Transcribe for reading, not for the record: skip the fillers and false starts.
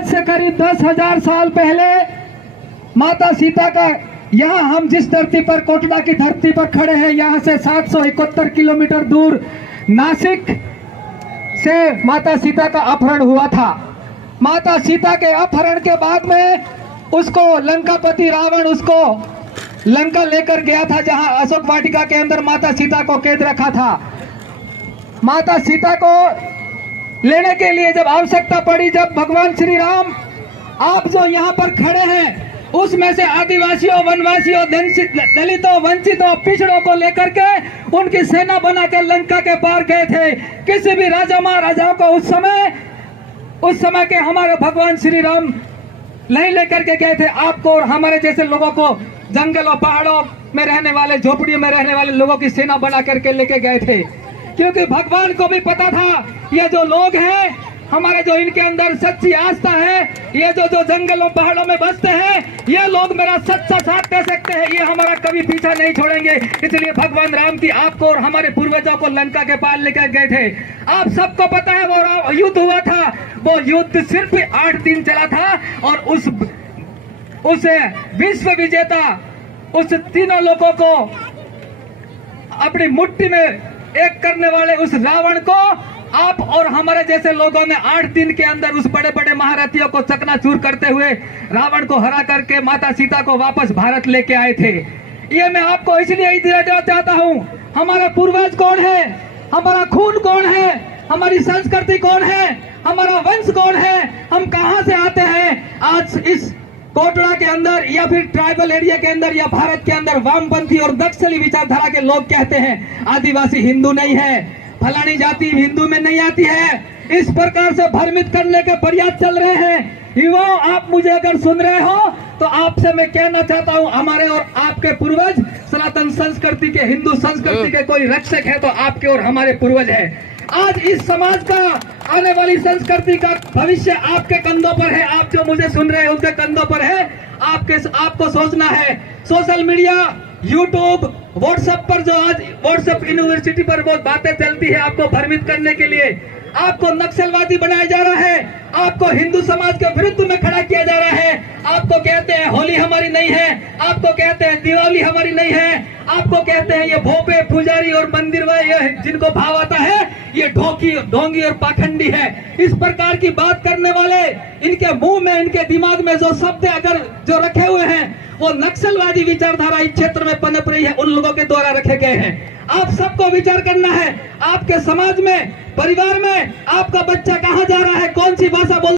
आज से करीब 10,000 साल पहले माता सीता का, यहाँ हम जिस धरती पर, कोटला की धरती पर खड़े हैं, यहाँ से 771 किलोमीटर दूर नासिक से माता सीता का अपहरण हुआ था। माता सीता के अपहरण के बाद में उसको लंकापति रावण उसको लंका लेकर गया था, जहां अशोक वाटिका के अंदर माता सीता को कैद रखा था। माता सीता को लेने के लिए जब आवश्यकता पड़ी, जब भगवान श्री राम, आप जो यहाँ पर खड़े हैं, उसमें से आदिवासियों, वनवासियों, दलितों, वंचितों, पिछड़ों को लेकर के उनकी सेना बना के लंका के पार गए थे। किसी भी राजा महाराजाओं को उस समय के हमारे भगवान श्री राम नहीं लेकर के गए थे। आपको और हमारे जैसे लोगों को जंगलों, पहाड़ों में रहने वाले, झोपड़ियों में रहने वाले लोगों की सेना बना करके लेके गए थे, क्योंकि भगवान को भी पता था ये जो लोग हैं हमारे, जो इनके अंदर सच्ची आस्था है, ये जो जंगलों पहाड़ों में बसते हैं, ये लोग मेरा सच्चा साथ दे सकते हैं, ये हमारा कभी पीछा नहीं छोड़ेंगे। इसलिए भगवान राम की आपको और हमारे पूर्वजों को लंका के पार लेकर गए थे। आप सबको पता है वो युद्ध हुआ था, वो युद्ध सिर्फ 8 दिन चला था, और उस विश्व विजेता, उस तीनों लोगों को अपनी मुट्ठी में एक करने वाले उस रावण को आप और हमारे जैसे लोगों ने 8 दिन के अंदर, उस बड़े बड़े महारथियों को चकनाचूर करते हुए रावण को हरा करके माता सीता को वापस भारत लेके आए थे। ये मैं आपको इसलिए देना चाहता हूँ, हमारा पूर्वज कौन है, हमारा खून कौन है, हमारी संस्कृति कौन है, हमारा वंश कौन है, हम कहाँ से आते हैं। आज इस कोटड़ा के अंदर या फिर ट्राइबल एरिया के अंदर या भारत के अंदर वामपंथी और नक्सली विचारधारा के लोग कहते हैं आदिवासी हिंदू नहीं है, फलानी जाति हिंदू में नहीं आती है। इस प्रकार से भ्रमित करने के प्रयास चल रहे हैं। युवाओं, आप मुझे अगर सुन रहे हो तो आपसे मैं कहना चाहता हूं, हमारे और आपके पूर्वज सनातन संस्कृति के, हिंदू संस्कृति के कोई रक्षक है तो आपके और हमारे पूर्वज है। आज इस समाज का, आने वाली संस्कृति का भविष्य आपके कंधों पर है। आप जो मुझे सुन रहे हैं उनके कंधों पर है। आपको सोचना है। सोशल मीडिया, यूट्यूब, व्हाट्सएप पर जो आज व्हाट्सएप यूनिवर्सिटी पर बहुत बातें चलती है आपको भ्रमित करने के लिए, आपको नक्सलवादी बनाया जा रहा है, आपको हिंदू समाज के विरुद्ध में खड़ा किया जा रहा है। आपको कहते हैं होली हमारी नहीं है, आपको कहते हैं दिवाली हमारी नहीं है, आपको कहते हैं ये भोपे, पुजारी और मंदिर वाले जिनको भाव आता है ये ढोंगी और पाखंडी है। इस प्रकार की बात करने वाले, इनके मुंह में, इनके दिमाग में जो शब्द अगर जो रखे हुए हैं वो नक्सलवादी विचारधारा इस क्षेत्र में पनप रही है, उन लोगों के द्वारा रखे गए हैं। आप सबको विचार करना है। आपके समाज में, परिवार में आपका बच्चा कहाँ जा रहा है, कौन सी भाषा बोल